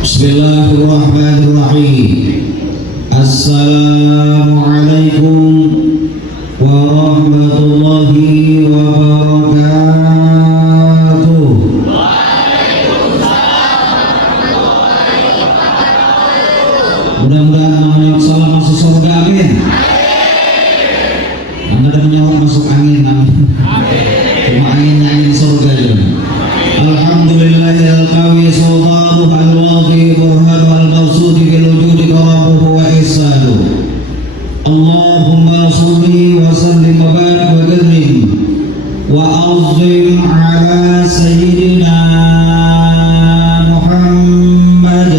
Bismillahirrahmanirrahim. Assalamualaikum warahmatullahi wabarakatuh. Mudah-mudahan namanya salam masuk surga, amin. Anda dan nyawa masuk angin, amin. Cuma anginnya angin surga juga. Alhamdulillahil qawi sultanuhu al-wadi burhanu al-mawsudi bil wujudi karamuhu wa ihsanuhu. Allahumma salli wa sallim wa barik wa karim wa azim ala sayyidina Muhammad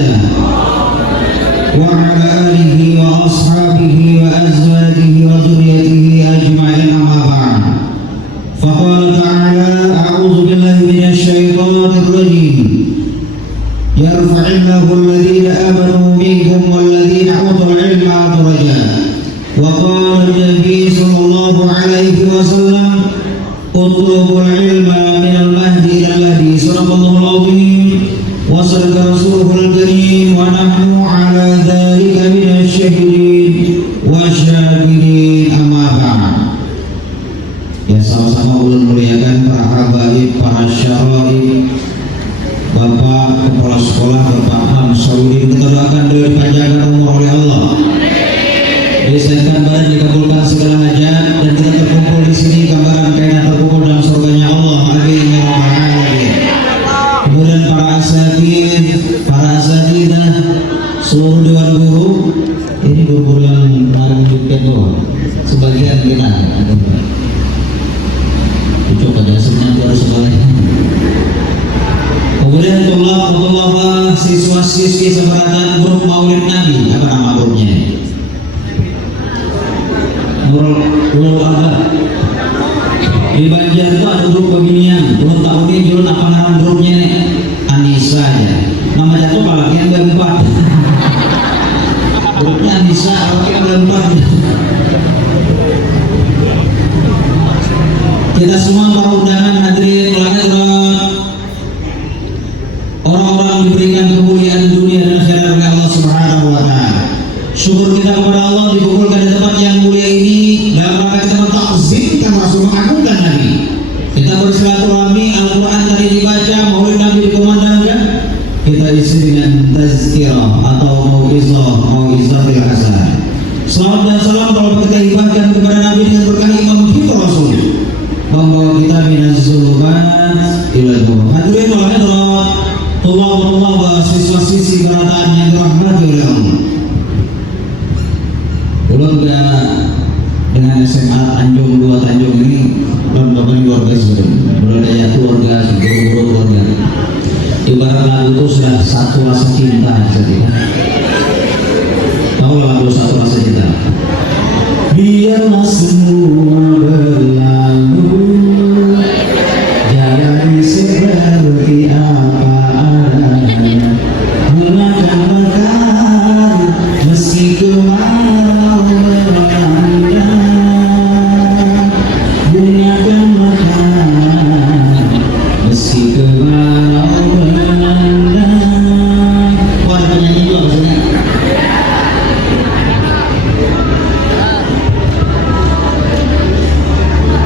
wa ala alihi wa ashabihi wa azwajihi wa dhurriyyatihi ajma'in, amma ba'd. Faqala ta'ala a'udzu billahi minasy syaithanir rajim. Yarfa'illahu alladhina amanu minkum walladhina utul ilma darajat. Wa qala an-nabi sallallahu alaihi wasallam utlubul ilma minal mahdi ilal lahdi. Sadaqallahul azim wa sadaqa rasuluhul karim wa nahnu ala dzalika minasy syahidin wa syakirin, amma ba'd. Ya, sama-sama ulun muliakan para habaib, para syaraib, Bapak Kepala Sekolah, Bapak Hamsaudin, kita doakan dipanjangkan umur oleh Allah, disehatkan badan, dikabulkan segala hajat, dan kita terkumpul di sini gambaran kainat terkumpul dalam surganya Allah. Amin ya rabbal alamin. Kemudian para asatidzah, seluruh dewan guru, ini guru-guru yang kemarin menunjukkan doa, sebagian kita coba jasanya itu harus boleh. Kemudian tulab, siswa-siswi seperangkat grup Maulid Nabi, apa nama grupnya? Nurul Agha. Di Banjar itu ada grup beginian. Belum tahu dia jual apa nama grupnya nih? Anissa aja. Nama jatuh kalau yang berempat. Grupnya Anissa, kalau yang berempat. Kita semua para undangan hadirin hadirat, orang-orang diberikan kemuliaan dunia dan akhirat oleh Allah Subhanahu wa taala. Syukur kita kepada Allah dikumpulkan di tempat yang mulia ini dalam rangka kita mentakzimkan Rasul, mengagungkan Nabi. Kita bersilaturahmi, Al-Qur'an tadi dibaca, Maulid Nabi dikumandangkan. Kita isi dengan tazkirah atau mau'izah fil hasanah. Salam dan salam kalau kita hibahkan kepada Nabi dengan berkah Imam kita Rasul, membawa kita minas zulumat ila nur. Hadirin hadirat, tolong siswa-siswi kerataan yang dirahmati oleh Allah. Ulun dengan SMA Tanjung 2 Tanjung ini lomba keluarga sebenarnya, budaya keluarga, guru-guru keluarga. Ibarat lagu itu sudah satu rasa cinta saja. Tahu lagu satu rasa cinta? Biarlah semua berlalu, jalani seperti apa adanya, gunakan bekal meski kemarau melanda, gunakan bekal meski kemarau melanda. Wah, ada penyanyi juga maksudnya.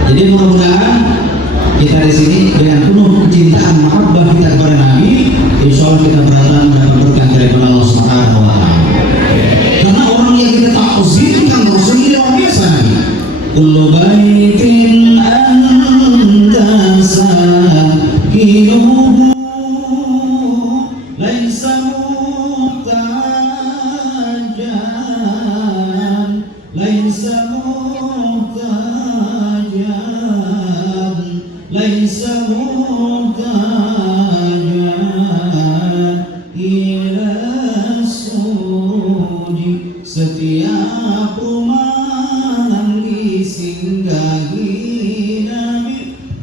Jadi mudah-mudahan kita di sini dengan penuh kecintaan mahabbah kita kepada Nabi, insya Allah kita berharap mendapat berkah dari Allah Subhanahu wa taala. Karena orang yang kita takzimkan Rasul ini luar biasa Nabi. Kullu baitin anta sakinuhu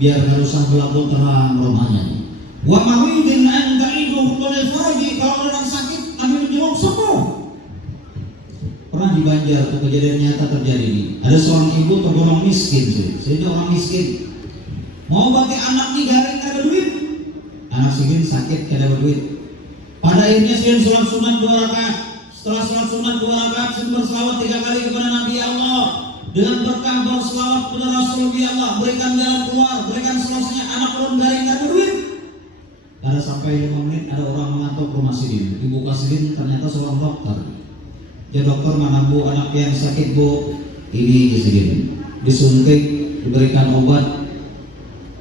biar nggak usah gelap terang rumahnya. Wa maridin an ta'idu qul faraji, kalau orang sakit Nabi menjawab sembuh. Pernah di Banjar tuh kejadian nyata terjadi ini. Ada seorang ibu tergolong miskin, jadi orang miskin mau bagi anak nih garing ada duit, anak segini sakit kada ada duit. Pada akhirnya segini sholat sunat 2 rakaat. Setelah sholat sunat 2 rakaat, segini berselawat 3 kali kepada Nabi Allah. Dengan berkah berselawat kepada Rasul Allah, berikan jalan keluar, berikan solusinya, anak turun garing ada duit. Kada sampai 5 menit ada orang mengantuk rumah sidin. Dibuka sidin ternyata seorang dokter. Ya dokter, mana bu anak yang sakit bu? Ini di sidin. Disuntik, diberikan obat,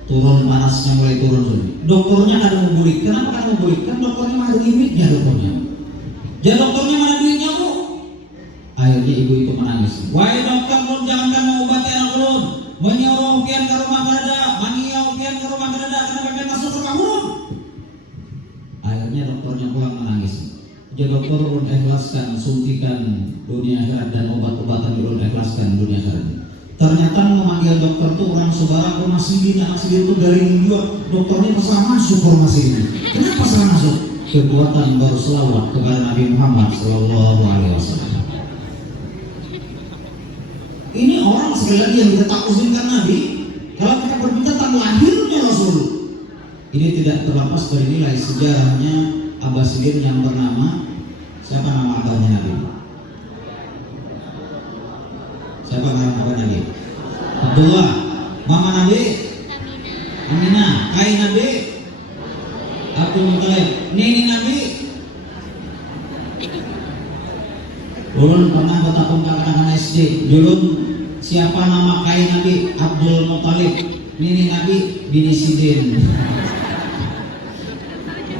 turun panasnya mulai turun. Dokternya ada mau bulik. Kenapa kada mau bulik? Kan dokternya ada limitnya dokternya. Ya dokternya mana duitnya bu? Akhirnya ibu itu menangis. Wahai dokter, ulun jangankan mengobati anak ulun, menyuruh ukian ke rumah kada, mania ukian ke rumah kada, kenapa pengen masuk ke rumah ulun? Akhirnya dokternya pulang menangis. Ya dokter, ulun ikhlaskan suntikan dunia akhirat dan obat-obatan ulun ikhlaskan dunia akhirat. Ternyata memanggil dokter tuh orang saudara rumah sidin, anak sidin tuh garing juga. Dokternya pasal masuk ke rumah sidin. Kenapa pasal masuk? Kekuatan berselawat kepada Nabi Muhammad Sallallahu Alaihi Wasallam. Ini orang sekali lagi yang kita takutin Nabi. Kalau kita berbicara tentang lahirnya Rasul, ini tidak terlepas dari nilai sejarahnya Abbasidin yang bernama, siapa nama abahnya Nabi? Siapa nama abah Nabi? Abdullah. Mama Nabi? Aminah. Kai Nabi? Abdul Muttalib. Nini Nabi? Ulun pernah bertakung ke anak-anak SD. Dulu siapa nama kai Nabi? Abdul Muttalib. Nini Nabi? Bini Sidin.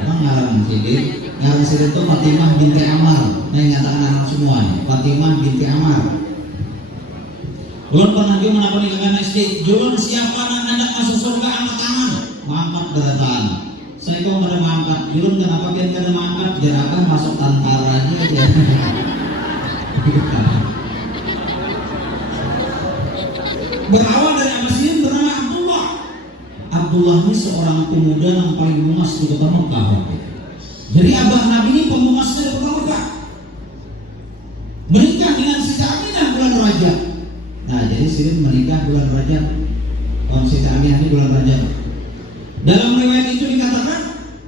Orang ngarang Sidin. Ngarang Sidin itu Fatimah binti Ammar. Nah yang ngatakan anak semua nih. Fatimah binti Ammar. Ulun pernah juga menakuni ke anak SD. Dulu siapa yang hendak masuk surga angkat tangan? Mengangkat berataan. Saya kau pada mengangkat. Dulu kenapa biar kada mengangkat? Biar apa masuk tantara aja dia. Berawal dari Abbasidin bernama Abdullah. Abdullah ini seorang pemuda yang paling bungas di kota Mekah. Jadi abah Nabi ini pemungasnya di kota Mekah. Menikah dengan Siti Aminah bulan Rajab. Nah jadi Sidin menikah bulan Rajab. Siti Aminah ini bulan Rajab. Dalam riwayat itu dikatakan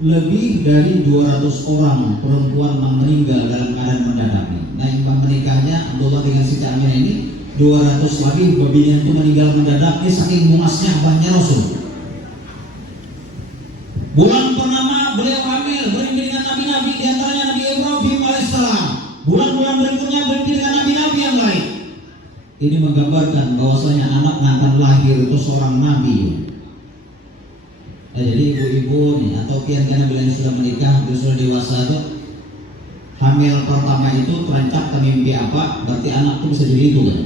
lebih dari 200 orang perempuan yang meninggal dalam keadaan mendadak. Nah imbang menikahnya Abdullah dengan Siti Aminah ini 200 lagi babinya itu meninggal mendadak. Ini saking bungasnya abahnya Rasul. Bulan purnama beliau hamil berimbing dengan nabi-nabi, diantaranya Nabi Ibrahim alaihissalam. Bulan-bulan berikutnya berimbing dengan nabi-nabi yang lain. Ini menggambarkan bahwasanya anak yang akan lahir itu seorang nabi. Nah, jadi ibu-ibu nih atau kian-kian bila sudah menikah, bila sudah dewasa itu hamil pertama itu terancam mimpi apa? Berarti anak itu bisa jadi itu kan?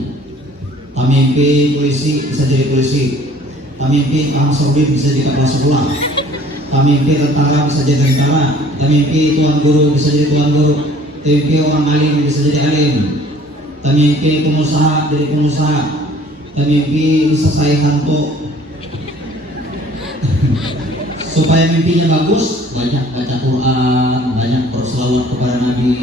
Mimpi polisi bisa jadi polisi, mimpi paham saudi bisa jadi kepala sekolah, mimpi tentara bisa jadi tentara, mimpi tuan guru bisa jadi tuan guru, mimpi orang alim bisa jadi alim, mimpi pengusaha jadi pengusaha, mimpi bisa saya hantu. Supaya mimpinya bagus, banyak baca Quran, banyak berselawat kepada Nabi.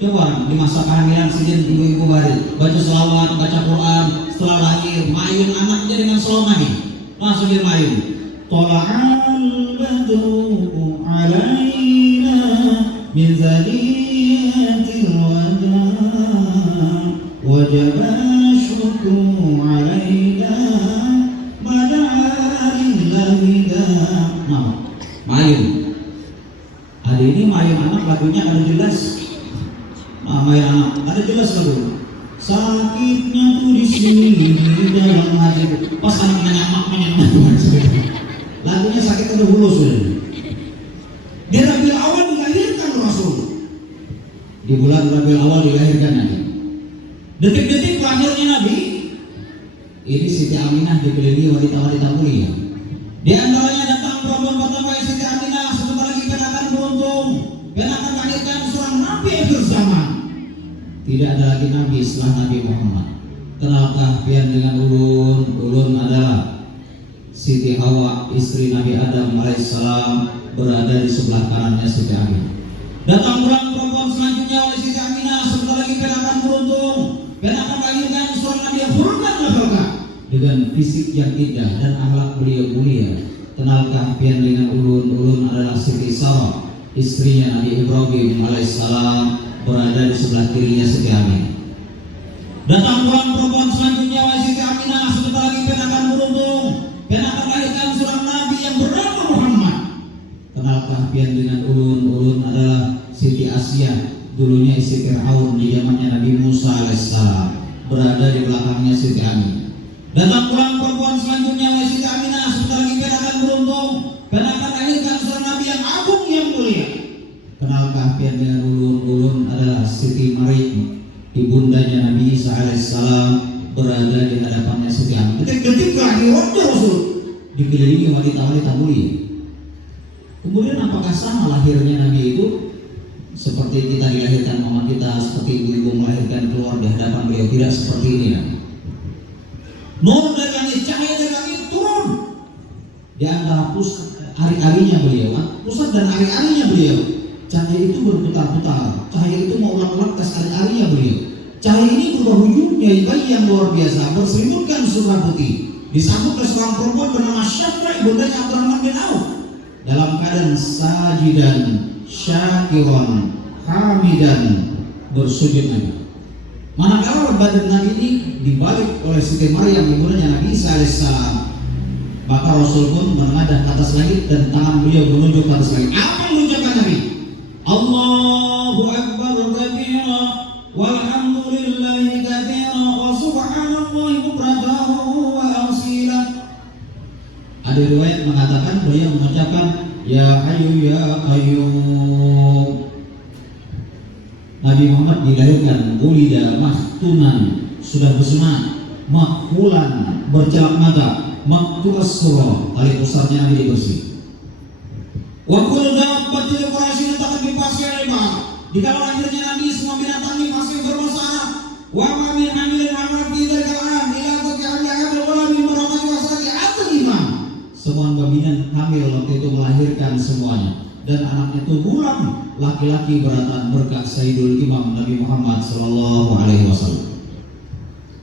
Coba di masa kehamilan Sidin ibu-ibu bari baca selawat, baca Quran, setelah lahir mayun anaknya dengan selawat Nabi. Langsung dia mayun. Tola'al badru alaina min zaliyatil wajah wajaba syukru alaina mayun. Hari ini mayun anak lagunya ada jelas. Mayun anak ada jelas lagu. Sakitnya tuh di sini di dalam hati. Pas anak menyamak. Lagunya sakit ada hulu sudah. Di Rabiul Awal dilahirkan Rasul. Di bulan Rabiul Awal dilahirkan Nabi. Detik-detik lahirnya Nabi. Ini Siti Aminah dikelilingi wanita-wanita mulia. Di antaranya datang perempuan pertama Siti Aminah, sebentar lagi kan akan beruntung, dan akan melahirkan seorang Nabi akhir zaman. Tidak ada lagi Nabi setelah Nabi Muhammad. Kenalkah pian dengan ulun? Ulun adalah Siti Hawa istri Nabi Adam alaihissalam berada di sebelah kanannya Siti Aminah. Datang pulang perempuan selanjutnya oleh Siti Aminah, sebentar lagi akan beruntung, akan melahirkan seorang Nabi yang beruntung dengan fisik yang indah dan akhlak beliau mulia. Kenalkah pian dengan ulun adalah Siti Sarah, istrinya Nabi Ibrahim alaihissalam, berada di sebelah kirinya Siti Aminah. Datang pulang perempuan selanjutnya oleh Siti Aminah, sebentar lagi akan beruntung, akan melahirkan seorang Nabi yang bernama Muhammad. Kenalkah pian dengan ulun adalah Siti Asia, dulunya istri Fir'aun di zamannya Nabi Musa alaihissalam, berada di belakangnya Siti Aminah. Datang pulang perempuan selanjutnya oleh Siti Aminah, sebentar lagi akan beruntung, akan melahirkan seorang Nabi yang agung yang mulia. Kenalkah pian dengan ulun adalah Siti Maryam, ibundanya Nabi Isa alaihissalam, berada di hadapannya Siti Aminah. Detik-detik kelahirannya Rasul dikelilingi wanita-wanita mulia. Kemudian apakah sama lahirnya Nabi itu seperti kita dilahirkan mama kita, seperti ibu-ibu melahirkan keluar di hadapan beliau? Tidak seperti ini. Nur dari langit, cahaya dari langit turun di antara pusat hari-harinya beliau, pusat dan hari-harinya beliau. Cahaya itu berputar-putar, cahaya itu mengulang-ulang tes hari-harinya beliau. Cahaya ini berubah wujudnya bayi yang luar biasa, berselimutkan surah putih, disambut oleh seorang perempuan bernama Syafra, ibundanya Abdurrahman bin Auf, dalam keadaan sajidan, syakiran, hamidan, bersujud Nabi. Manakala badan Nabi ini dibalik oleh Siti Maryam, ibundanya Nabi Isa alaihissalam, maka Rasul pun menengadah ke atas langit dan tangan beliau menunjuk ke atas langit. Apa yang menunjukkan Nabi? Allahu Akbar kabira walhamdulillahi katsira wa subhanallahi bukratan wa asila. Ada riwayat mengatakan beliau mengucapkan ya hayyu ya qayyum. Nabi Muhammad dilahirkan ulida mahtunan, sudah bersunat, makhulan, bercelak mata, makturas surah, tali pusarnya Nabi dibersih. Wa kullu dabbatin quraisyin takbipasi alaiha. Dikala lahirnya Nabi, semua binatang ini masih bermasalah. Wa ma min hamilin amrat fi dzalika al-am ila taqi'an ya'mal wala min barakati wasati atimah. Semua babinan hamil waktu itu melahirkan semuanya, dan anaknya itu bulan laki-laki beratan berkat Sayyidul Imam Nabi Muhammad sallallahu alaihi wasallam.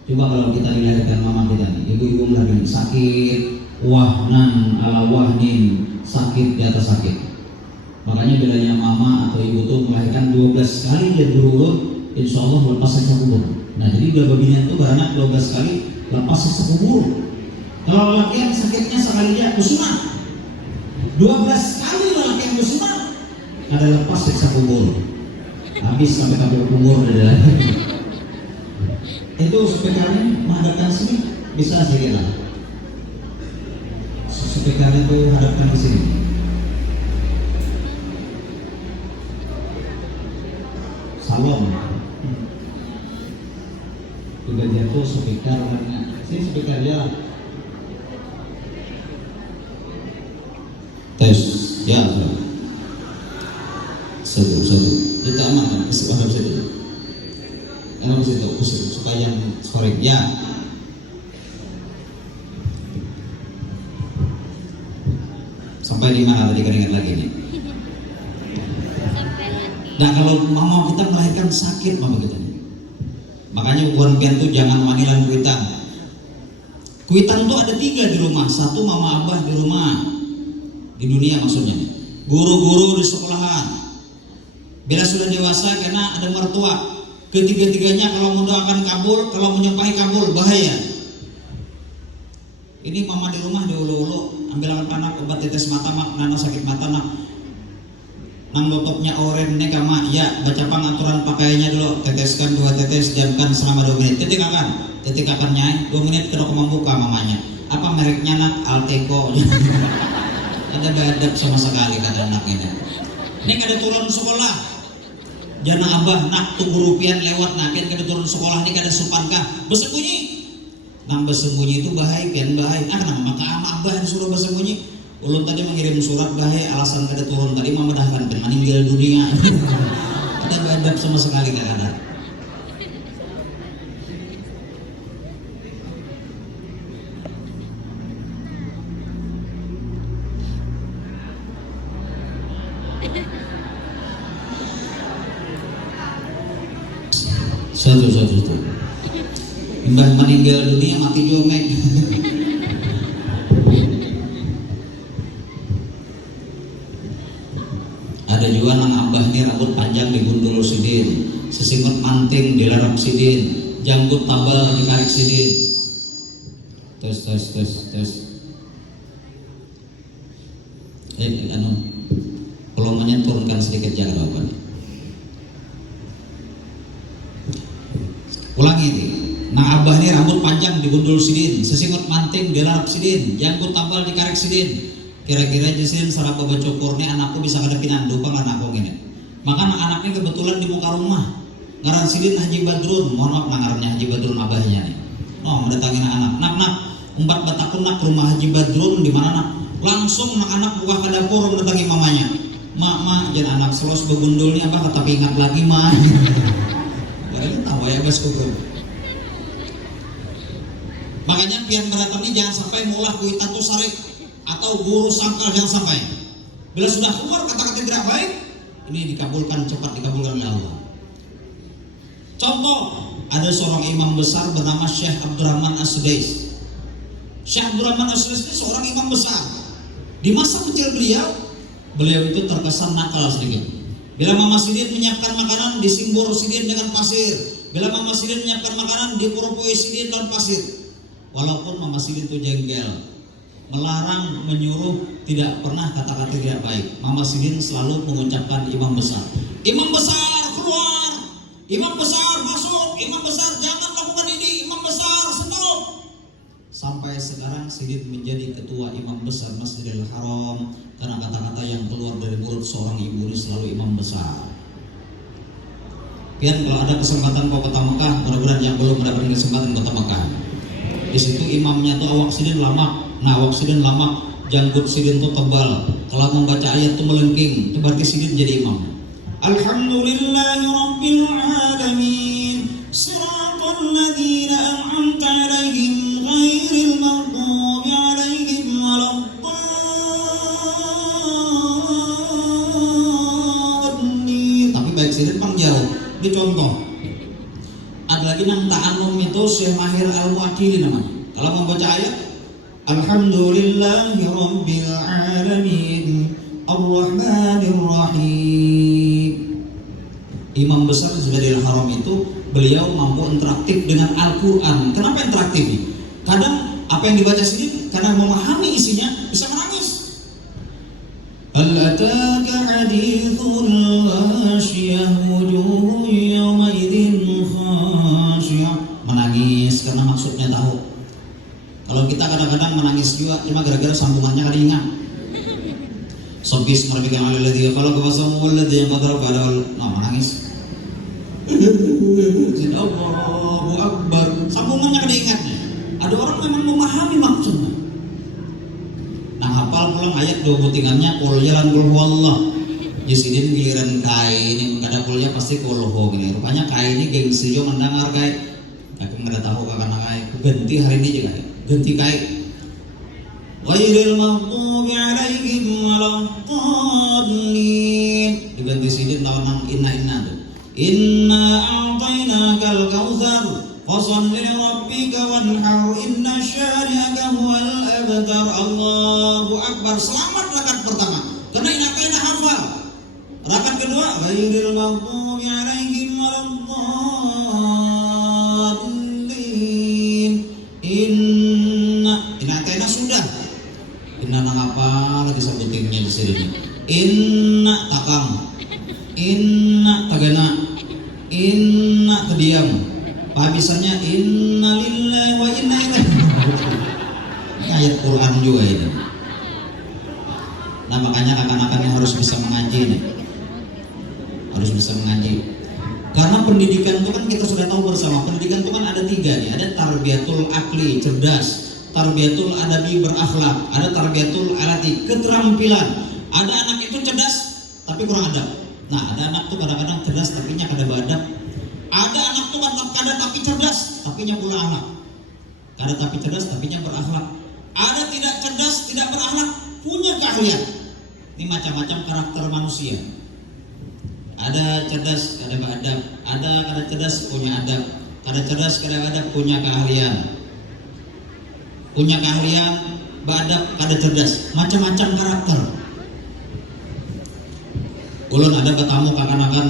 Coba kalau kita dilahirkan mama kita nih, ibu-ibu melahirkan sakit, wahnan ala wahnin, sakit di atas sakit. Makanya bedanya mama atau ibu tuh melahirkan 12 kali dan berurut, insya Allah lepas siksa kubur. Nah jadi dua babinya itu beranak 12 kali lepas siksa kubur. Kalau laki yang sakitnya sekali dia kusunah, 12 kali laki yang kusunah ada lepas siksa kubur, habis sampai kabur kubur dari lahir. Itu speakernya menghadapkan sini, bisa sedikit lah. Speakernya itu hadapkan di sini. Salam. Juga jatuh speaker warna. Sini speaker ya. Tes, ya. Satu. Kita aman, kasih hadap situ. Karena situ kusir supaya yang sore ya. Sampai di mana tadi keringat lagi nih? Nah kalau mama kita melahirkan sakit mama kita nih. Makanya ukuran pian tuh jangan panggilan kuitan. Kuitan tuh ada 3 di rumah. Satu mama abah di rumah, di dunia maksudnya. Guru-guru di sekolahan. Bila sudah dewasa karena ada mertua. Ketiga-tiganya kalau mendoakan kabul, kalau menyempahi kabul bahaya. Ini mama di rumah diulu-ulu, ambil anak obat tetes mata mak, nana sakit mata nak. Nang lotopnya oren nih kama, ya baca pengaturan pakaiannya dulu, teteskan 2 tetes, diamkan selama 2 menit. Tetikakannya 2 menit kena membuka mamanya. Apa mereknya nak? Alteco. Ada badap sama sekali kata anak ini. Ini kada turun sekolah. Jana abah nak tunggu rupiah lewat nakin kada turun sekolah ini kada supankah bersembunyi. Nang bersembunyi itu bahaya kan bahaya. Kenapa maka ama abah disuruh bersembunyi? Ulun tadi mengirim surat bahaya alasan kada turun tadi memedahkan kan meninggal dunia. Ada badap sama sekali kada ada. Satu. Mbah meninggal dunia mati jomek. Ada juga nang abah nih rambut panjang digundul sidin, sesingut manting dilarap sidin, janggut tabal dikarik sidin. Tes. Volumenya turunkan sedikit jangan apa. Ulangi ini. Nah abah ini rambut panjang digundul sidin, sesingut manting dilarap sidin, janggut tabal dikarik sidin. Kira-kira jesin sarap bawa cukur nih anakku bisa kadepin andu kan anakku gini. Maka anaknya kebetulan di muka rumah. Ngaran sidin Haji Badrun, mohon maaf ngarannya Haji Badrun abahnya nih. Oh mendatangin anak, nak umpat batakun nak ke rumah Haji Badrun di mana nak? Langsung anak buka ke dapur mendatangi mamanya. Mak jangan anak selos begundul nih abah tapi ingat lagi mah. Kalian tahu ya bos kukur. Makanya pian beratang ini jangan sampai mulah kuit atau sarik atau guru sangkal, jangan sampai. Bila sudah keluar kata-kata tidak baik, ini dikabulkan, cepat dikabulkan oleh Allah. Contoh, ada seorang imam besar bernama Syekh Abdurrahman As-Sudais. Syekh Abdurrahman As-Sudais ini seorang imam besar. Di masa kecil beliau itu terkesan nakal sedikit. Bila Mama Sidin menyiapkan makanan, disimbur Sidin dengan pasir. Bila Mama Sidin menyiapkan makanan, dikurupui Sidin dengan pasir. Walaupun Mama Sidin itu jengkel, melarang, menyuruh, tidak pernah kata-kata tidak baik. Mama Sidin selalu mengucapkan imam besar keluar, imam besar masuk, imam besar jangan lakukan ini, imam besar stop. Sampai sekarang Sidin menjadi ketua imam besar Masjidil Haram karena kata-kata yang keluar dari mulut seorang ibu ini selalu imam besar. Pian kalau ada kesempatan kau ke Mekah, mudah-mudahan yang belum mendapatkan kesempatan ke Mekah. Di situ imamnya tuh awak Sidin lama. Nah awak Sidin lama, janggut Sidin tuh tebal. Kalau membaca ayat tuh melengking, itu berarti Sidin jadi imam. Alhamdulillahi Rabbil Alamin, Siratal ladzina an'amta alaihim ghairil maghdubi alaihim waladdallin. Tapi baik Sidin pang jauh. Ini contoh. Ada lagi nang ta'annum itu Syekh Mahir Al-Mu'akkili namanya. Kalau membaca ayat Alhamdulillahi Rabbil Alamin Ar-Rahmanir Rahim. Imam besar Masjidil Haram itu beliau mampu interaktif dengan Al-Quran. Kenapa interaktif? Kadang apa yang dibaca sini karena memahami isinya bisa menangis. Hal ataka hadithul ghasyiyah wujuhun yawma idzin khashiyah. Menangis karena maksudnya tahu. Kalau kita kadang-kadang menangis juga cuma gara-gara sambungannya kada ingat. Sobis merabikan alladzi khalaqa wa sawwa alladzi qadara fa'ala. Nah, menangis. Allahu Akbar. Sambungannya kada ingatnya. Ada orang memang memahami maksudnya. Nah, hafal pulang ayat 2 putingannya qul jalan qul huwallah. Yesidin giliran kai ini kada kulnya pasti qul hu gini. Rupanya kai ini gengsi jo mendengar kai. Aku enggak tahu kakak kai. Ganti hari ini juga. Ganti kai. Ghairil maghdubi alaihim waladdallin. Diganti sidin lawan inna tuh. Inna a'tainakal kautsar fasholli li rabbika wanhar inna syani'aka huwal abtar. Allahu Akbar. Selamat rakaat pertama. Karena ini kena hafal. Rakaat kedua ghairil maghdubi alaihim waladdallin. Inna sudah. Inna nang apa lagi sebutinnya di sini. Inna takam. Inna tagana. Inna terdiam. Habisannya inna lillahi wa inna ilaihi. Ini ayat Quran juga ini. Nah makanya akan-akan harus bisa mengaji nih. Harus bisa mengaji. Karena pendidikan itu kan kita sudah tahu bersama. Pendidikan itu kan ada 3 nih. Ada tarbiyatul akli, cerdas. Tarbiyatul adabi, berakhlak. Ada tarbiyatul alati, keterampilan. Ada anak itu cerdas tapi kurang adab. Nah ada anak tuh kadang-kadang cerdas tapi nya kada beradab. Ada anak tuh kada tapi cerdas tapi nya pula anak. Kada tapi cerdas tapi nya berakhlak. Ada tidak cerdas tidak berakhlak punya keahlian. Ini macam-macam karakter manusia. Ada cerdas, ada beradab. Ada kada cerdas punya adab. Kada cerdas, kada adab punya keahlian. Punya keahlian, beradab, kada cerdas. Macam-macam karakter. Ulun ada bertamu kakanakan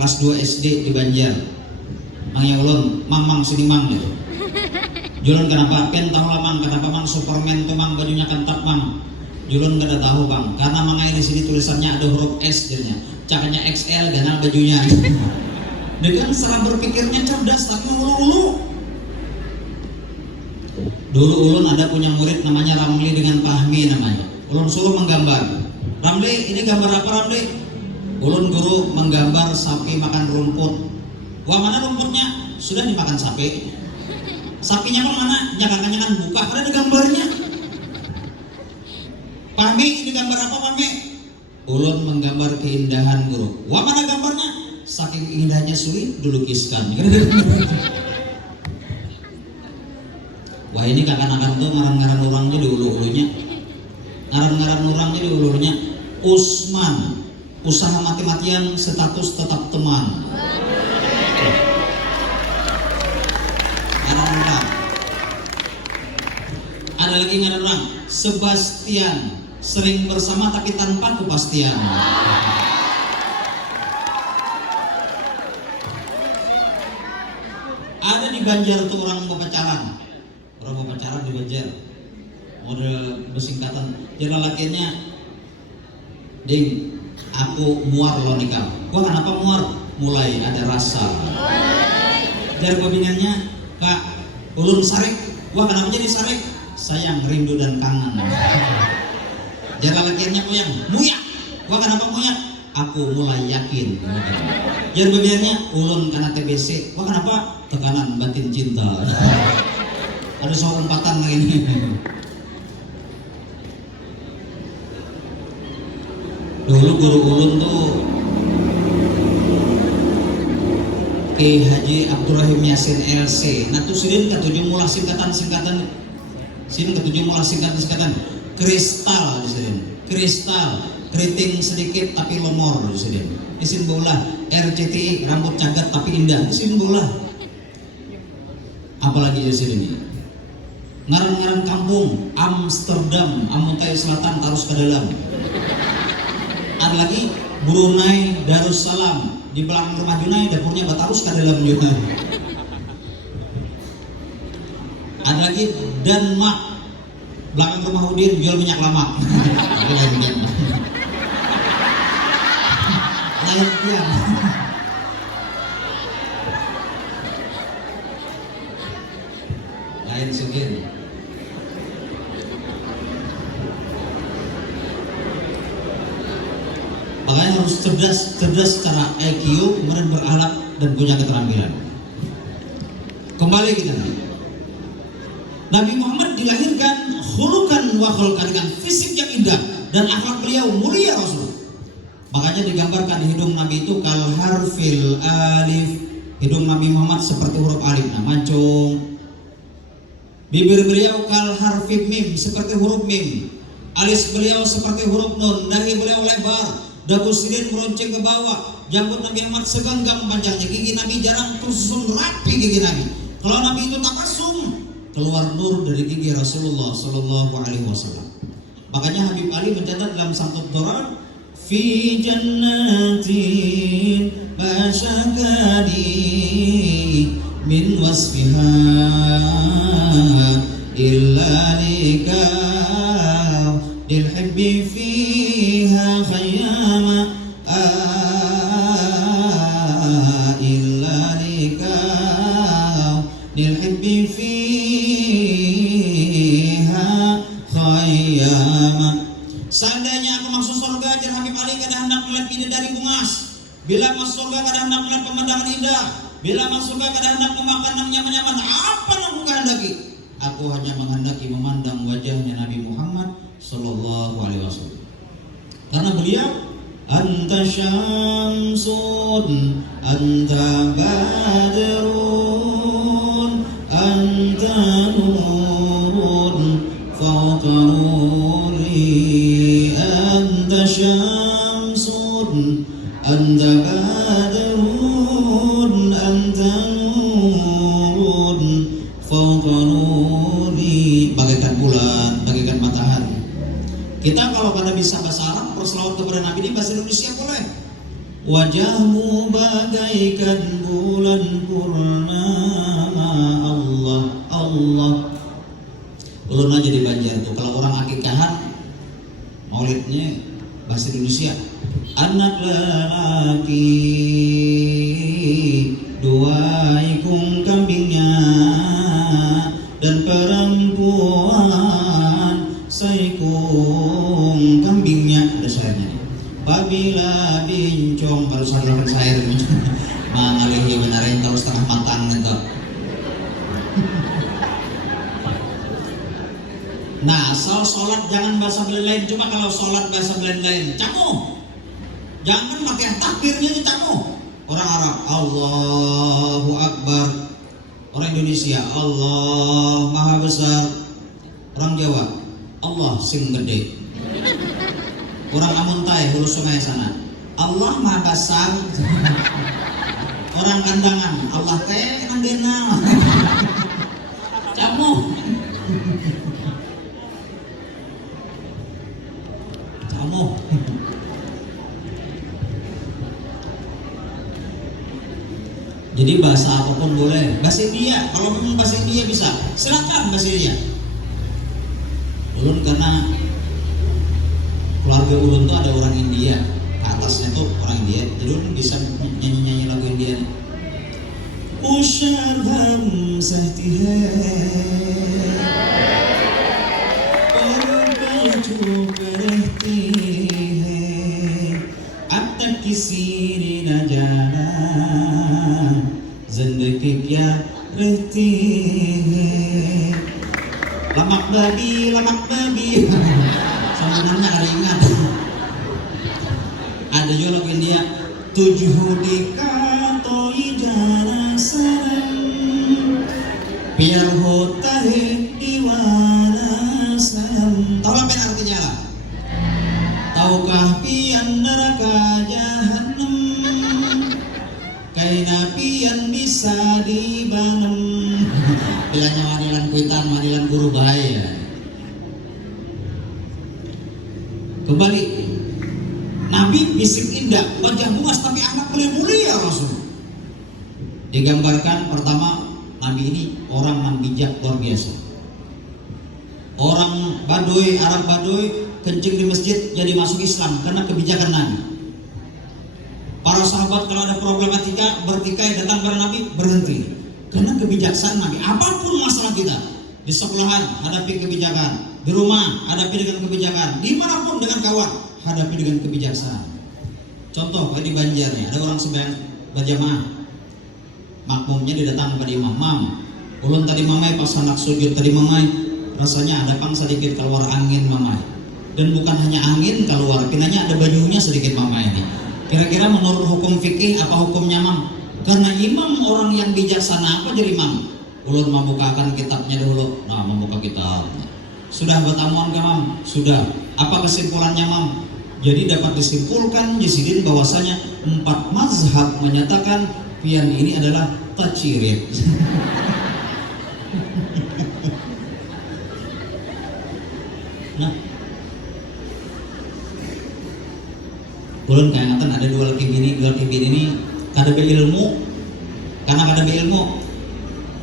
kelas 2 SD di Banjar. Mangnya ulun, mang sini mang gitu. Julun kenapa? Pen tahu lah mang, kenapa mang Superman tuh mang bajunya kentap mang. Julun kada tahu bang, karena mangai di sini tulisannya ada huruf S jadinya. Cakanya XL ganal bajunya. Dengan cara berpikirnya cerdas tapi ulu-ulu. Dulu ulun ada punya murid namanya Ramli dengan Fahmi namanya. Ulun suruh menggambar. Ramli, ini gambar apa Ramli? Ulun guru menggambar sapi makan rumput. Wah mana rumputnya? Sudah dimakan sapi. Sapinya mana? Nyakangan buka, ada gambarnya. Pahmi, ini gambar apa Pahmi? Ulun menggambar keindahan guru. Wah mana gambarnya? Saking indahnya sulit dilukiskan. Wah ini kakan-kakan tuh ngarang-ngarang orangnya di ulu-ulunya. Ngarang-ngarang orangnya di ulu-ulunya. Usman, usaha mati-matian status tetap teman. Ada lagi ngarang orang Sebastian, sering bersama tapi tanpa kepastian. Ada di Banjar tuh orang pacaran di Banjar, model bersingkatan. Jadi lakinya, ding, aku muar lo nikah. Gua kenapa muar? Mulai ada rasa. Jadi pembinanya, kak, ulun sarek. Gua kenapa jadi sarek? Sayang, rindu dan kangen. Jadi lakinya koyang, muyak. Gua kenapa muyak? Aku mulai yakin. Jadi pembinanya, ulun karena TBC. Gua kenapa? Tekanan batin cinta. Ada soal empatan lagi ini. Dulu guru ulun tuh Kiai Haji Abdurrahim Yasin LC. Nah tuh sidin ketujuh mulah singkatan. Sidin ketujuh mulah singkatan. Kristal di sidin. Kristal, keriting sedikit tapi lomor di sidin. Isin bola RCTI, rambut cagat tapi indah. Isin bola. Apalagi di sidin ini. Ngarang-ngarang kampung Amsterdam, Amuntai Selatan tarus ke dalam. Ada lagi Brunei Darussalam, di belakang rumah Junai dapurnya batarus ke dalam juga. Ada lagi Denmark, belakang rumah Udin jual minyak lamak. Lain tiang. Lain segini. Makanya harus cerdas secara IQ, kemudian berakhlak dan punya keterampilan. Kembali kita. Nabi Muhammad dilahirkan khulukan wa khulqan, dengan fisik yang indah dan akhlak beliau mulia Rasul. Makanya digambarkan di hidung Nabi itu kal harfil alif. Hidung Nabi Muhammad seperti huruf alif, nah mancung. Bibir beliau kal harfi mim, seperti huruf mim. Alis beliau seperti huruf nun. Dahi beliau lebar. Dagu sidin meruncing ke bawah. Janggut Nabi Muhammad segenggam panjangnya. Gigi Nabi jarang tersusun rapi gigi Nabi. Kalau Nabi itu tabasum, keluar nur dari gigi Rasulullah Sallallahu Alaihi Wasallam. Makanya Habib Ali mencatat dalam Santut Doran, fi jannatin basyakadi min wasfiha illa likau dilhibbi fiha khayyama illa likau dilhibbi fiha khayyama. Seandainya aku masuk surga, jar Habib Ali kada hendak melihat bidadari bungas. Bila masuk surga kada hendak melihat pemandangan indah. Bila masuk surga kada hendak memakan yang nyaman-nyaman. Apa yang aku kehendaki? Aku hanya menghendaki memandang wajahnya Nabi Muhammad Sallallahu Alaihi Wasallam. Karena beliau anta syamsun, anta badrun, anta nurun fawqa nuri, anta syamsun, anta badrun anta nurun fawqa nuri, bagaikan bulan, bagaikan matahari. Kita kalau pada bisa bahasa Arab berselawat kepada Nabi ini bahasa Indonesia boleh. Wajahmu bagaikan bulan purnama, Allah Allah. Ulun aja di Banjar tuh kalau orang akikahan maulidnya bahasa Indonesia. Anak lelaki dua ikung kambingnya dan perempuan seikung kambingnya. Ada syairnya. Babila bincong kalau saudara syair mangalih yang menarain tahu setengah matang itu. Nah, asal sholat jangan bahasa Belanda, cuma kalau sholat bahasa Belanda camu. Jangan pakai takbirnya itu camu. Orang Arab Allahu Akbar, orang Indonesia Allah Maha Besar, orang Jawa Allah sing gede, orang Amuntai Hulu Sungai sana Allah Maha Besar, orang Kandangan Allah teh anggena camu. Jadi bahasa apapun boleh. Bahasa India, kalau memang bahasa India bisa, silakan bahasa India. Ulun karena keluarga ulun tuh ada orang India, ke atasnya tuh orang India, jadi ulun bisa nyanyi-nyanyi lagu India. Usyarbam sahtiha kisiri najana zendekik ya reti lamak babi sambungannya ringan. Ada juga lagu India tujuh dikatoi jana sarang biar hotahe diwana sam. Tahu apa artinya lah? Tahukah pian neraka jahanam kaina pian bisa dibanem. Bilangnya madilan kuitan, madilan guru bahaya. Kembali, Nabi fisik indah, wajah luas tapi amat mulia Rasul. Digambarkan pertama Nabi ini orang yang bijak luar biasa. Orang Baduy, Arab Baduy kencing di masjid jadi masuk Islam karena kebijakan Nabi. Para sahabat kalau ada problematika bertikai datang kepada Nabi berhenti karena kebijaksanaan Nabi. Apapun masalah kita di sekolahan hadapi kebijakan, di rumah hadapi dengan kebijakan, dimanapun dengan kawan hadapi dengan kebijaksanaan. Contoh kayak di Banjar nih ada orang sembahyang berjamaah, makmumnya didatang kepada imam, mam, ulun tadi mamai pas anak sujud tadi mamai rasanya ada pang sedikit keluar angin mamai. Dan bukan hanya angin keluar, pinanya ada bajunya sedikit mama ini. Kira-kira menurut hukum fikih apa hukumnya mam? Karena imam orang yang bijaksana apa jadi imam? Ulun membukakan kitabnya dulu. Nah, membuka kitab. Sudah bertamuan ke mam? Sudah. Apa kesimpulannya mam? Jadi dapat disimpulkan Jisidin bahwasanya 4 mazhab menyatakan pian ini adalah tacirit. Nah, ulun kaingatan ada dua laki bini ini kada berilmu, karena kada berilmu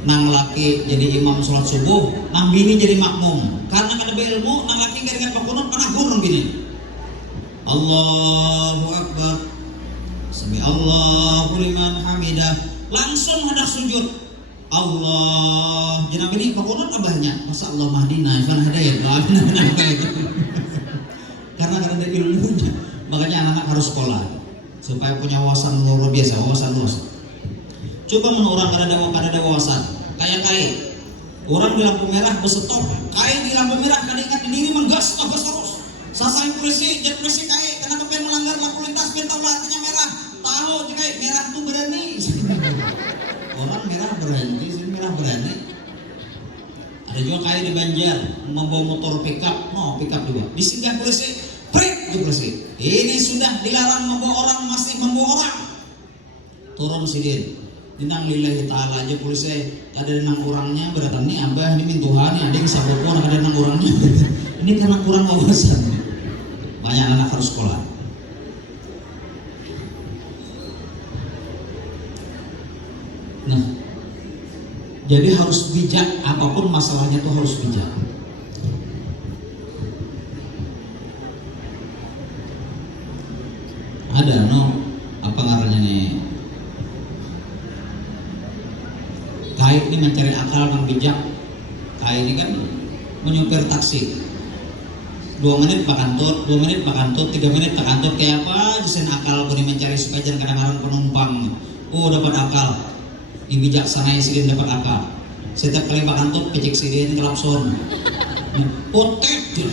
nang laki jadi imam sholat subuh, nang bini jadi makmum. Karena kada berilmu nang laki keringat pakunut panah gurung gini. Allahu Akbar, sami Allahu liman hamidah, langsung hendak sujud. Allah, jenab ini pakunut abahnya, masa Allah mahdina, kan hadayat, karena kada ada ilmunya. Makanya anak-anak harus sekolah supaya punya wawasan luar biasa, wawasan luas. Coba menurut orang kada ada wawasan. Kayak orang di lampu merah berstop, di lampu merah kada ingat diri menggas terus. Sasai polisi, jet polisi karena kepen melanggar lampu lintas bentau artinya merah. Tahu jika merah tuh berani. Orang merah berhenti, sini merah berani. Ada juga di Banjar membawa motor pickup juga. Disinggah polisi. Prit, bersih. Ini sudah dilarang membawa orang, masih membawa orang. Turun sidin. Dinang lillahi ta'ala aja polisi ada nang orangnya beratan nih abah ini min Tuhan ada yang sabukon ada nang orangnya. Ini karena kurang wawasan. Banyak anak harus sekolah. Nah, jadi harus bijak, apapun masalahnya tuh harus bijak. Ada apa ngarannya nih? Kai ini mencari akal yang bijak. Kai ini kan menyupir taksi. 2 menit Pak Kantut, 2 menit Pak Kantut, 3 menit Pak Kantut. Kayak apa? Desain akal pun mencari supaya jangan kadang-kadang penumpang. Oh dapat akal. Di bijaksananya sidin dapat akal. Setiap kali Pak Kantut pecik sidin klakson. Potet.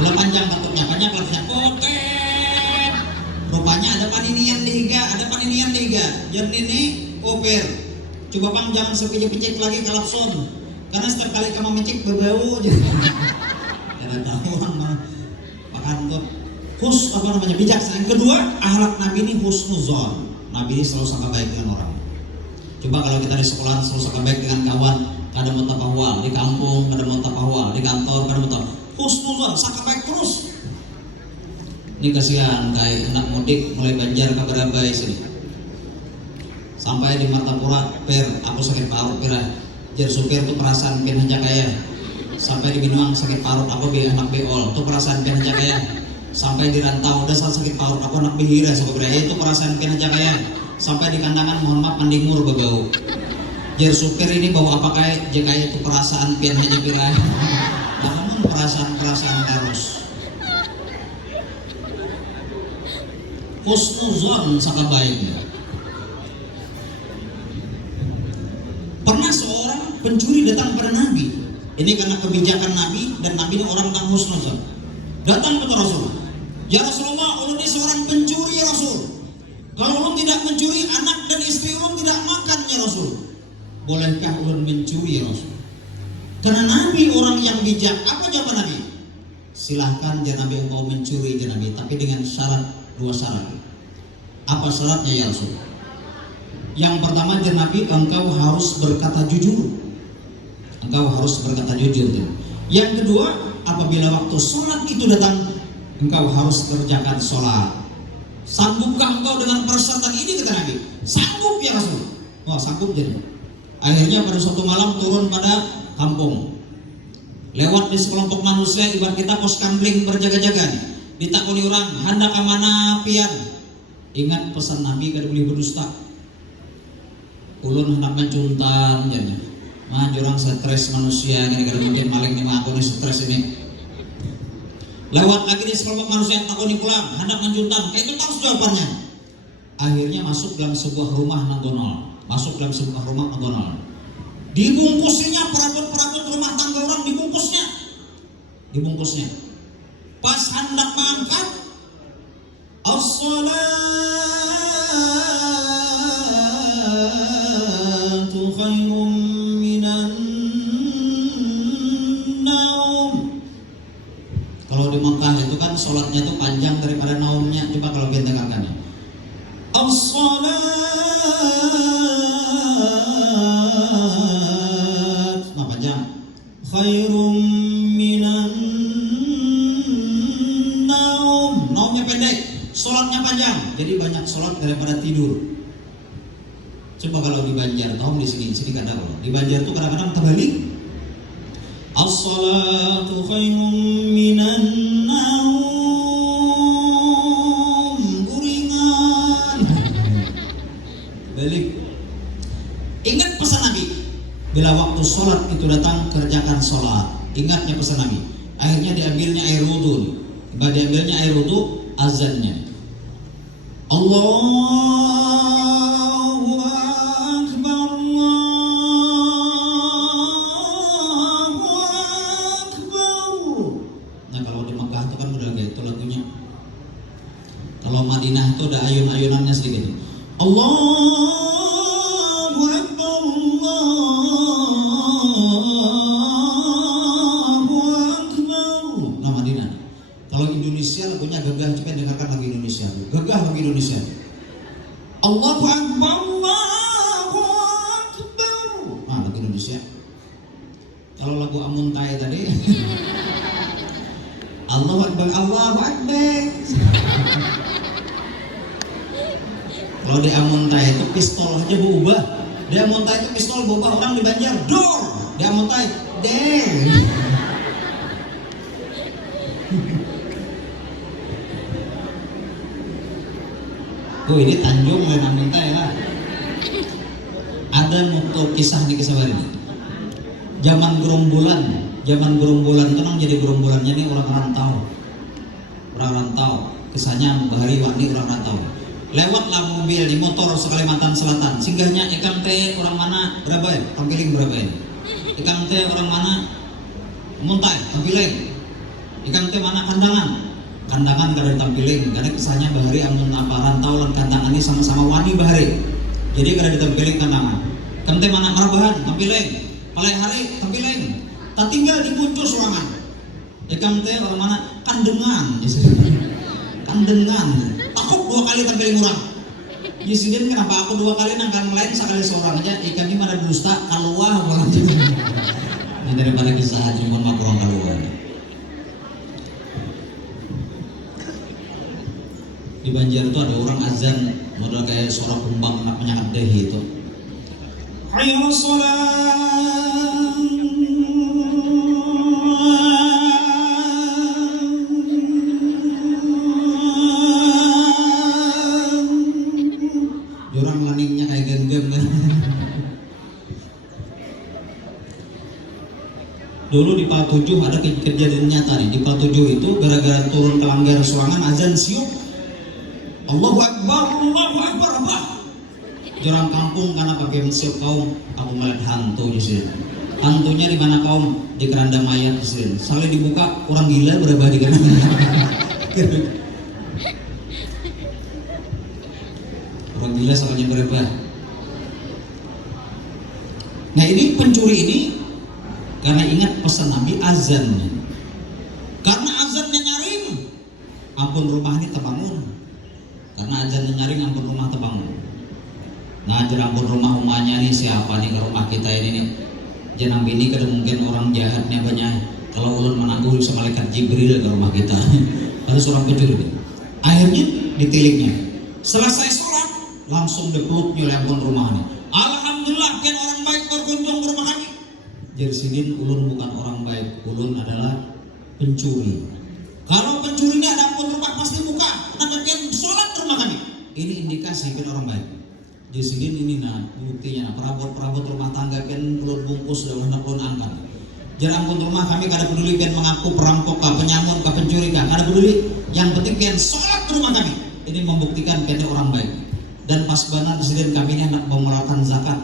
Udah panjang kantutnya, panjang klaksonnya potet. Rupanya ada paninian liga. Jadi ini oper. Coba Bang jangan sepijik-pijik lagi klakson. Karena setiap kali kamu mencik berbau aja. Karena tahu orang Pak Kantut bijaksana. Yang kedua, akhlak Nabi ini husnuzon. Nabi ini selalu sangka baik dengan orang. Coba kalau kita di sekolah selalu sangka baik dengan kawan, kadang mau tapahwal di kampung, kadang mau tapahwal di kantor, kadang mau tapahwal. Husnuzon, sangka baik terus. Ini kasihan kayak anak mudik mulai Banjar ke Barabai sini. Sampai di Martapura, aku sakit parut pira. Jar supir tuh perasaan pian aja kaya. Sampai di Binuang sakit parut, aku anak beol, tuh perasaan pian aja kaya. Sampai di Rantau, udah sakit parut, aku anak bihira, itu perasaan pian aja kaya. Sampai di Kandangan, mohon maaf mandimur bebau. Jar supir ini bawa apa kayak, jika itu perasaan pian aja pira. Namun perasaan harus. Husnuzon sangka baiknya. Pernah seorang pencuri datang pada Nabi. Ini karena kebijakan Nabi dan Nabi ini orang yang husnuzon. Datang ke Rasul. Ya Rasulullah, ulun ini seorang pencuri ya Rasul. Kalau ulun tidak mencuri, anak dan istri ulun tidak makan ya Rasul. Bolehkah ulun mencuri ya Rasul? Karena Nabi orang yang bijak. Apa jawaban Nabi? Silahkan ya Nabi engkau mencuri ya Nabi, tapi dengan syarat, 2 syarat. Apa syaratnya ya Rasul? Yang pertama ya Nabi, engkau harus berkata jujur. Engkau harus berkata jujur. Yang kedua, apabila waktu sholat itu datang, engkau harus kerjakan sholat. Sanggupkah engkau dengan persyaratan ini kata Nabi? Sanggup ya Rasul. Oh sanggup jadi. Akhirnya pada suatu malam turun pada kampung. Lewat di sekelompok manusia, ibarat kita pos kamling berjaga-jaga. Ditakoni orang, hendak kemana pian? Ingat pesan Nabi kada boleh berdusta. Ulun hendak mencuntan jadinya. Mah orang stres manusia, gara-gara mungkin maling nih aku nih stres ini. Lewat lagi di sekelompok manusia yang takoni pulang, hendak mencuntan. Kayak itu tahu jawabannya. Akhirnya masuk dalam sebuah rumah nanggonol. Dibungkusnya perabot-perabot rumah tangga orang dibungkusnya. Pas hendak mengangkat, as-salatu khairum minan naum. Kalau di Mekah itu kan sholatnya itu panjang daripada naumnya. Coba kalau kita dengarkan. As-salat panjang. Khairum minan naum. Naumnya pendek, sholatnya panjang. Jadi banyak sholat daripada tidur. Coba kalau di Banjar, tahu di sini kadang di Banjar itu kadang-kadang terbalik. As-salatu khairum minan naum. Guringan. Balik. Ingat pesan Nabi. Bila waktu sholat itu datang, kerjakan sholat. Ingatnya pesan Nabi. Akhirnya diambilnya air wudhu. Diambilnya air wudhu, azannya. Allahu Akbar, Allahu Akbar. Nah kalau di Mekah itu kan udah gitu lagunya. Kalau Madinah itu ada ayun-ayunannya sedikit. Allahu Akbar, Allahu Akbar. Nah Madinah. Kalau Indonesia lagunya lagunya gagah, coba dengarkan lagu Indonesia. Gagah lagu Indonesia. Allahu Akbar, Allahu Akbar. Nah, lagu Indonesia. Kalau lagu Amuntai tadi Allahu Akbar, Allahu Akbar. Kalau di Amuntai itu pistol aja berubah. Di Amuntai itu pistol berubah, orang di Banjar dor. Di Amuntai deng. Oh, ini Tanjung lain Amuntai lah. Ada moto kisah nih, kisah ini. Zaman gerombolan tenang, jadi gerombolannya ini orang rantau. Kisahnya bahari wani orang rantau. Lewatlah mobil di motor Kalimantan Selatan. Singgahnya ikang teh orang mana berapa ya? Tampiling berapa ini? Ikang teh orang mana? Muntai, Tampiling. Ikang teh mana? Kandangan kada Tampiling. Karena kisahnya bahari amun apa rantau lan kandangan ini sama-sama wani bahari. Jadi kada Tampiling kandangan. Ikang teh mana? Marabahan, Tampiling. Palai hari Tampiling. Tak tinggal di Puncul Surangan. Ikang teh orang mana? Kandengan. Aku 2 kali Tampiling orang. Yusudin kenapa aku 2 kali nangkan lain sekali seorang aja. Ikan ini mana dusta kaluah orang. Ini daripada kisah haji mohon maaf orang kaluah. Di Banjar itu ada orang azan modal kayak suara kumbang anak penyangat dehi itu. Hayya sholat. Orang laningnya kayak gem-gem kan. Dulu di Pal 7 ada kejadian nyata nih. Di Pal 7 itu gara-gara turun ke Langgar Surangan azan siup. Allahu Akbar, Allahu Akbar, apa? Orang kampung karena pakai siup kaum, aku melihat hantu di sini. Hantunya di mana kaum? Di keranda mayat di sini. Sekali dibuka orang gila berapa di keranda. Orang gila soalnya berapa. Nah ini pencuri ini karena ingat pesan Nabi azan. Karena azannya nyaring, ampun rumah ini terbangun. Karena azannya nyaring, ampun rumah terbangun. Nah ampun rumah umahnya nih siapa nih ke rumah kita ini nih. Jangan bini kada mungkin orang jahatnya banyak. Kalau ulun menangguh sama malaikat Jibril ke rumah kita. Ada seorang pencuri. Akhirnya ditiliknya. Selesai sholat langsung dipeluk oleh ampun rumah nih. Alhamdulillah kian orang baik berkunjung ke rumah kami. Jersidin ulun bukan orang baik, ulun adalah pencuri. Kalau pencurinya ada ampun rumah pasti buka. Kenapa kian sholat ke rumah kami? Ini indikasi kian orang baik. Jersidin ini nah buktinya perabot rumah tangga kian ulun bungkus sudah hendak ulun angkat. Jarang pun rumah kami kada peduli kian mengaku perampok kah, penyamun kah, pencuri kah, kada peduli. Yang penting kian sholat ke rumah kami. Ini membuktikan kian orang baik. Dan pas benar presiden kami ini hendak mengeluarkan zakat.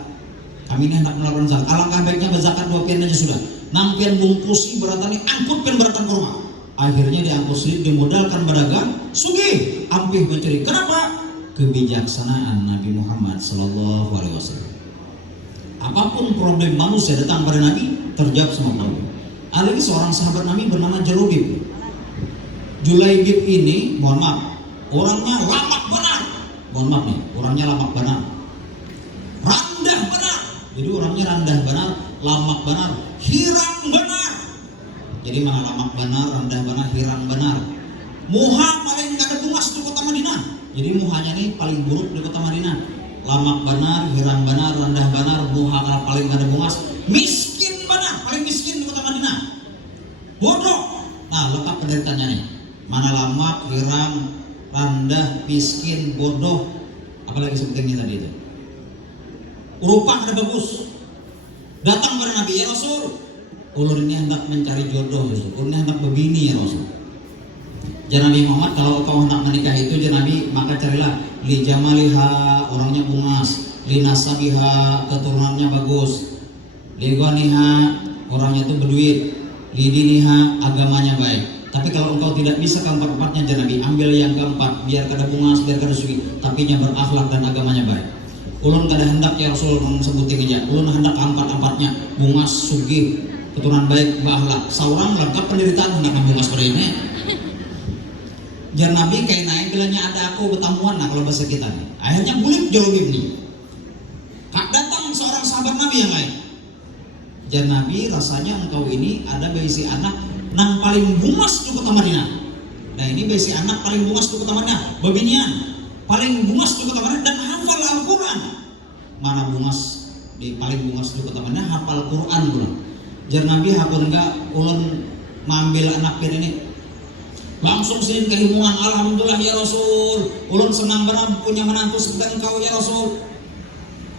Kami ini hendak melakukan zakat. Alangkah baiknya berzakat 2 pian aja sudah. 6 pian bungkusi beratan ini angkut pian beratan ke rumah. Akhirnya diangkut sendiri dimodalkan berdagang. Sugih ampih mencuri. Kenapa? Kebijaksanaan Nabi Muhammad Sallallahu Alaihi Wasallam. Apapun problem manusia datang pada Nabi terjawab sama Allah. Ada lagi seorang sahabat Nabi bernama Julaibib. Julaibib ini, mohon maaf, orangnya lamak benar. Mohon maaf nih, orangnya lamak benar. Randah benar. Jadi orangnya randah benar, lamak benar, hirang benar. Jadi mana lamak benar, randah benar, hirang benar. Muha paling kada bungas di kota Madinah. Jadi muhanya nih paling buruk di kota Madinah. Lamak benar, hirang benar, randah benar, muha paling kada bungas. Miskin benar, paling miskin di kota Madinah. Bodoh. Nah, lengkap penderitaannya nih. Mana lamak, hirang, randah, miskin, bodoh, apalagi sebutannya tadi itu. Rupa ada bagus. Datang pada Nabi, ya Rasul, ulun ini hendak mencari jodoh, ulun ini hendak berbini ya Rasul. Jangan Nabi Muhammad, kalau kau hendak menikah itu jangan Nabi, maka carilah li jamaliha, orangnya bungas, li nasabiha, keturunannya bagus, li ghaniha, orangnya itu berduit, li diniha, agamanya baik. Tapi kalau engkau tidak bisa keempat-empatnya jangan Nabi, ambil yang keempat, biar kada bungas, biar kada sugi, tapi nya berakhlak dan agamanya baik. Ulun kada hendak ya Rasul sebutin aja, ulun hendak keempat-empatnya, bungas, sugih, keturunan baik, berakhlak. Seorang lengkap penderitaan hendak bungas pada ini. Jar Nabi kayak naik bilangnya ada aku betamuan nah kalau bahasa kita nih. Akhirnya bulik Jolbib nih. Datang seorang sahabat Nabi yang lain. Jar Nabi, rasanya engkau ini ada besi anak nang paling bungas di kota Madinah. Nah ini besi anak paling bungas di kota Madinah, babinian paling bungas di kota Madinah dan hafal Al-Quran. Mana bungas di paling bungas di kota Madinah hafal Quran pula. Jar Nabi hafal enggak ulun mengambil anak ini. Langsung sini kehimungan, alhamdulillah ya Rasul. Ulun senang benar punya menantu seperti engkau ya Rasul.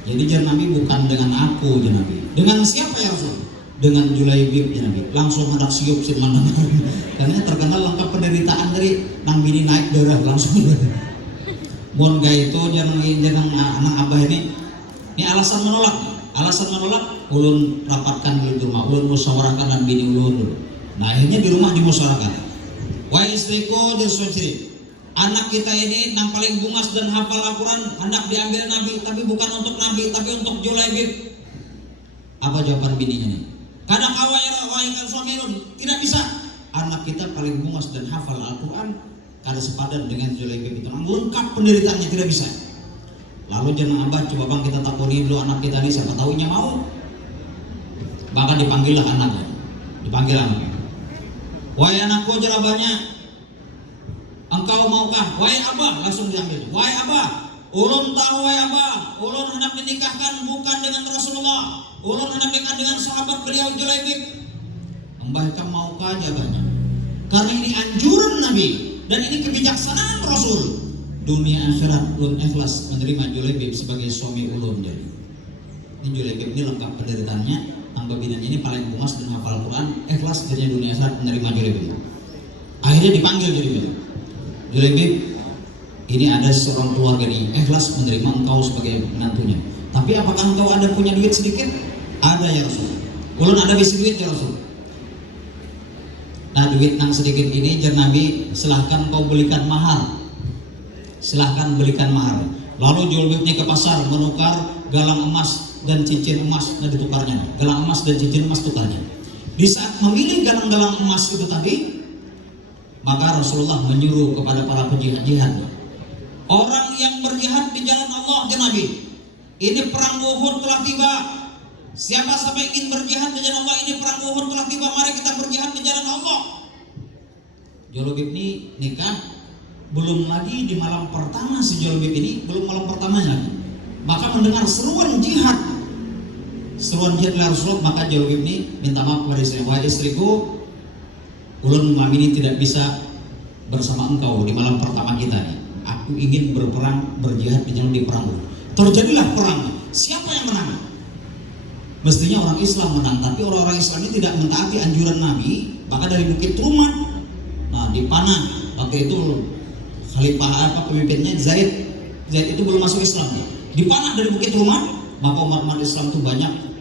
Jadi Jar Nabi bukan dengan aku Jar Nabi. Dengan siapa ya Rasul? Dengan Julaibib Jar Nabi. Langsung hendak siup sih mendengar. Karena terkenal lengkap penderitaan dari nang bini naik darah langsung. Mon gay itu jangan anak abah ini alasan menolak. Alasan menolak ulun rapatkan di rumah, ulun musyawarahkan dan bini ulun dulu. Nah akhirnya di rumah dimusyawarahkan. Wah istriku jadi anak kita ini yang paling bungas dan hafal Al-Quran hendak diambil Nabi, tapi bukan untuk Nabi, tapi untuk Julaibib. Apa jawaban bininya nih? Kadang wahai suami Irun, tidak bisa. Anak kita paling bungas dan hafal Al-Quran kada sepadan dengan Julaibib itu. Lengkap penderitaannya, tidak bisa. Lalu jangan abah, coba bang kita takuni dulu anak kita ini, siapa tahunya mau. Bahkan dipanggil lah anaknya, dipanggil anaknya. Wahai anakku jawabannya, engkau maukah? Wahai abah, langsung diambil. Wahai abah, ulun tahu wahai abah, ulun hendak dinikahkan bukan dengan Rasulullah, ulun hendak nikah dengan sahabat beliau Julaibib. Mbah kamu maukah jawabannya? Karena ini anjuran Nabi dan ini kebijaksanaan Rasul. Dunia akhirat ulun ikhlas menerima Julaibib sebagai suami ulun. Jadi ini Julaibib ini lengkap penderitaannya. Angga binanya ini paling bungas dan hafal Quran, ikhlas jadinya dunia akhirat menerima Julaibib. Akhirnya dipanggil Julaibib, ini ada seorang keluarga nih ikhlas menerima engkau sebagai menantunya. Tapi apakah engkau ada punya duit sedikit? Ada ya Rasul. Ulun ada bisi duit ya Rasul. Nah duit yang sedikit ini Jar Nabi, silahkan kau belikan mahar. Silahkan belikan mahar. Lalu Julaibibnya ke pasar menukar galang emas dan cincin emas, nah ditukarnya. Galang emas dan cincin emas tukarnya. Di saat memilih galang-galang emas itu tadi, maka Rasulullah menyuruh kepada para penjihad-jihad, orang yang berjihad di jalan Allah, ya Nabi, ini perang Uhud telah tiba. Siapa sampai ingin berjihad di jalan Allah, ini perang Uhud telah tiba, mari kita berjihad di jalan Allah. Julaibib ini nikah, belum lagi di malam pertama si Julaibib ini, belum malam pertamanya lagi, maka mendengar seruan jihad dari Rasulullah, maka Julaibib ini minta maaf kepada istrinya. Wahai istriku, ulun malam ini tidak bisa bersama engkau di malam pertama kita nih. Aku ingin berperang, berjihad di jalan di perang. Terjadilah perang. Siapa yang menang? Mestinya orang Islam menang, tapi orang-orang Islam ini tidak mentaati anjuran Nabi. Maka dari Bukit Rumat, nah dipanah. Waktu itu Khalifah pemimpinnya Zaid itu belum masuk Islam. Dipanah dari Bukit Rumat, maka umat Islam itu banyak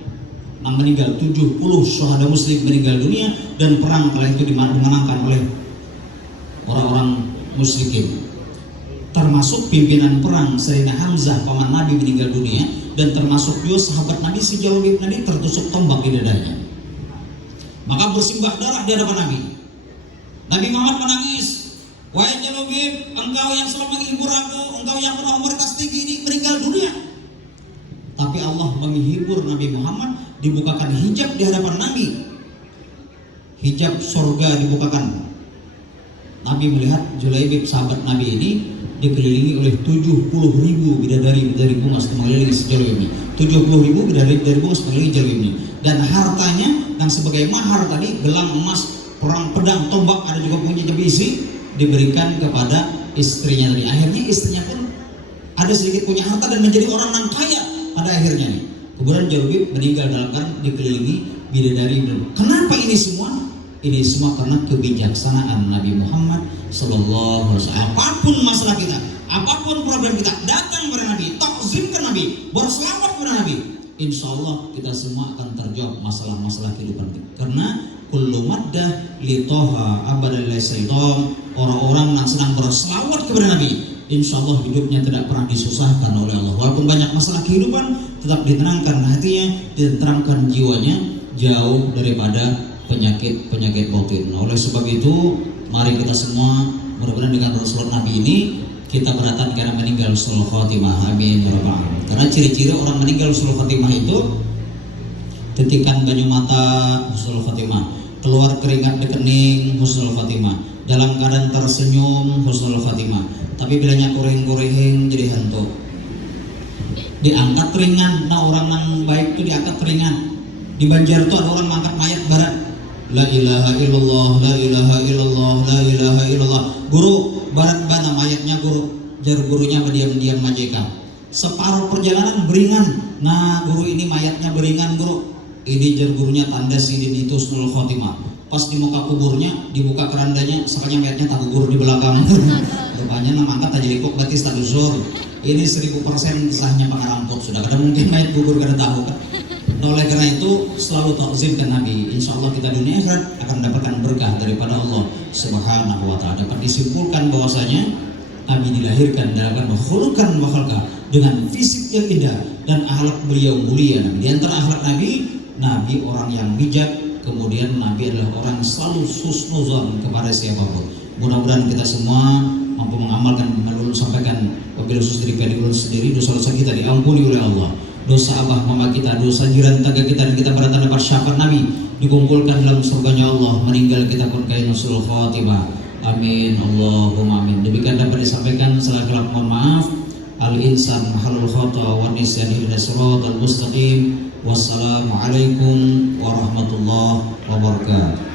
yang meninggal, 70 syuhada muslim meninggal dunia, dan perang kala itu dimenangkan oleh orang-orang musyrikin. Termasuk pimpinan perang Sayyidina Hamzah paman Nabi meninggal dunia, dan termasuk juga sahabat Nabi si Julaibib Nabi tertusuk tombak di dadanya. Maka bersimbah darah di hadapan Nabi. Nabi Muhammad menangis. Wahai Julaibib, engkau yang selalu menghibur aku, engkau yang penuh berkas tinggi ini meninggal dunia. Tapi Allah menghibur Nabi Muhammad, dibukakan hijab di hadapan Nabi. Hijab sorga dibukakan. Nabi melihat Julaibib sahabat Nabi ini dikelilingi oleh 70.000 bidadari bungas mengelilingi si Julaibib ini. 70.000 bidadari bungas mengelilingi Julaibib ini. Dan hartanya yang sebagai mahar tadi, gelang emas, perang pedang, tombak, ada juga punya besi, diberikan kepada istrinya tadi. Akhirnya istrinya pun ada sedikit punya harta dan menjadi orang yang kaya pada akhirnya nih. Kemudian Julaibib meninggal dalam keadaan dikelilingi bidadari. Kenapa ini semua? Ini semua karena kebijaksanaan Nabi Muhammad Sallallahu Alaihi Wasallam. Apapun masalah kita, apapun problem kita, datang kepada Nabi, takzimkan Nabi, berselawat kepada Nabi. Insya Allah kita semua akan terjawab masalah-masalah kehidupan kita. Karena kullu maddah li toha abadalillah syaitan, orang-orang yang sedang berselawat kepada Nabi, insya Allah hidupnya tidak pernah disusahkan oleh Allah. Walaupun banyak masalah kehidupan, tetap ditenangkan hatinya, ditenangkan jiwanya, jauh daripada penyakit batin. Oleh sebab itu, mari kita semua Mudah-mudahan dengan Rasulullah Nabi ini kita beratan karena meninggal husnul khotimah. Amin ya rabbal alamin. Karena ciri-ciri orang meninggal husnul khotimah itu titikan banyu mata husnul khotimah, keluar keringat di kening husnul khotimah, dalam keadaan tersenyum husnul khotimah. Tapi bilanya kuring-kuring jadi hantu. Diangkat ringan, nah orang yang baik itu diangkat ringan. Di Banjar tuh ada orang mengangkat mayat barat. La ilaha illallah, la ilaha illallah, la ilaha illallah. Guru barat bana mayatnya guru, jar gurunya diam-diam majeka. Separuh perjalanan beringan. Nah guru ini mayatnya beringan guru. Ini jar gurunya tanda sidin itu husnul khotimah. Pas di muka kuburnya dibuka kerandanya, sekalinya mayatnya tak gugur di belakang. Rupanya nama angkat aja likok batis tak dusur. Ini 1000% kisahnya pengaramput sudah. Kada mungkin mayat gugur kada tahu kan. Nah, oleh karena itu selalu takzimkan Nabi. Insya Allah kita dunia akhirat akan mendapatkan berkah daripada Allah Subhanahu wa Ta'ala. Dapat disimpulkan bahwasanya Nabi dilahirkan dalam khuluqan wa khalqa dengan fisik yang indah dan akhlak beliau mulia. Di antara akhlak Nabi orang yang bijak. Kemudian Nabi adalah orang yang selalu husnuzon kepada siapapun. Mudah-mudahan kita semua mampu mengamalkan yang dulu sampaikan. Wabillahi taufiq wal sendiri dosa-dosa kita diampuni oleh Allah. Dosa abah mama kita, dosa jiran tangga kita, dan kita beratan dapat syafaat Nabi dikumpulkan dalam surganya Allah. Meninggal kita pun kain husnul khotimah. Amin Allahumma amin. Demikian dapat disampaikan. Salah kelak mohon maaf. Al insan mahalul khata wa nisyan ihdinas siratal mustaqim. Wassalamualaikum warahmatullahi wabarakatuh.